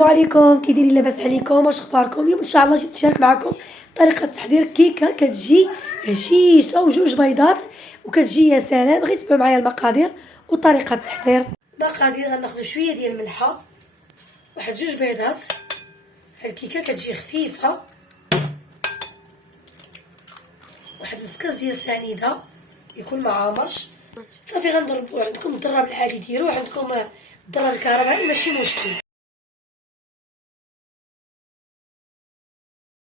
السلام عليكم، كي دايرين؟ لاباس عليكم؟ واش اخباركم؟ اليوم ان شاء الله جيت نشارك معكم طريقه تحضير كيكه كتجي هشيشه وجوج بيضات وكتجي يا سلام. غير تبعوا معايا المقادير وطريقه التحضير. المقادير: غناخذ شويه ديال الملحه، واحد جوج بيضات. هاد الكيكه كتجي خفيفه. واحد نص كاس ديال سنيده يكون ما عامرش. صافي غنضربوا. عندكم الضرب العادي ديرو، عندكم الضرب الكهربائي ماشي مشكل.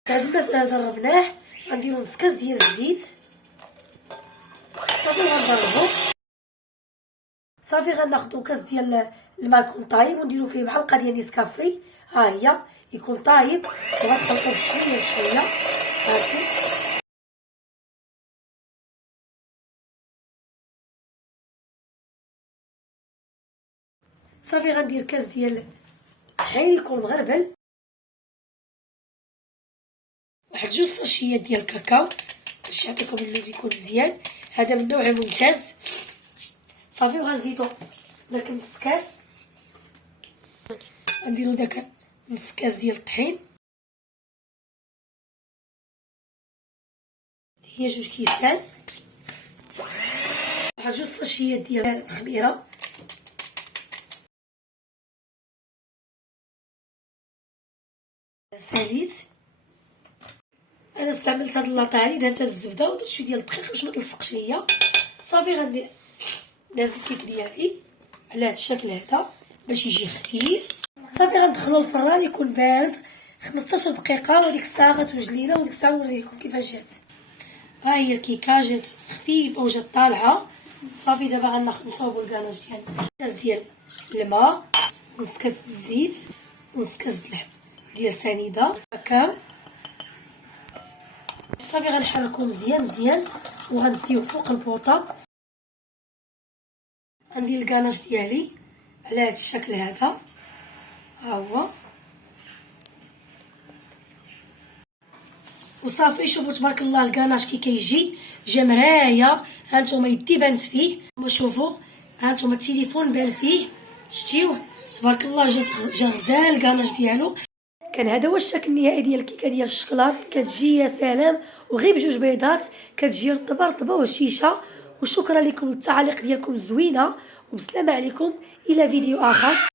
هاد الباس ضربناه. غنديرو نص كاس ديال الزيت. صافي غنضربو. صافي غناخدو كاس ديال الماء يكون طايب ونديرو فيه معلقه ديال نيسكافي. ها هي يكون طايب وغتخلطو بشويه بشويه. هاتي صافي غندير كاس ديال الطحين يكون مغربل. واحد جوج ساشيات ديال الكاكاو باش يعطيكم اللون يكون مزيان. هذا من نوع ممتاز. صافي وغنزيدو داك نص كاس. غنديرو داك نص كاس ديال الطحين، هي جوج كيسان. واحد جوج ساشيات ديال الخميره، ساليت. انا استعملت هاد لاطاي دهنتها بالزبده ودرت شويه ديال الدقيق باش ما تلصقش ليا. صافي غندير ناس الكيك ديالي على هاد الشكل هذا باش يجي خفيف. صافي غندخلو الفران يكون بارد 15 دقيقه، وديك الساعه غتوجد لينا وديك الساعه نوريكم كيفاش جات. ها هي الكيكه جات خفيفه وجات طالعه. صافي دابا غناخد نصاوبو الكاناج ديالنا. كاس ديال الماء، نص كاس الزيت، نص كاس ديال سنيده هكا. صافي غنحركو مزيان مزيان وغنديوه فوق البوطه. غندير الكاناج ديالي على هذا الشكل هذا. ها هو. وصافي شوفوا تبارك الله الكاناج كي كيجي جا مرايه. هانتوما يدي بانت فيه، شوفوا هانتوما التليفون بان فيه، شتيوه تبارك الله. جا غزال الكاناج ديالو. كان هذا هو الشكل النهائي ديال الكيكه ديال الشكلاط. كتجي يا سلام وغير بجوج بيضات كتجي رطبه رطبه وهشيشه. وشكرا لكم التعاليق ديالكم الزوينه، وبسلامه عليكم الى فيديو اخر.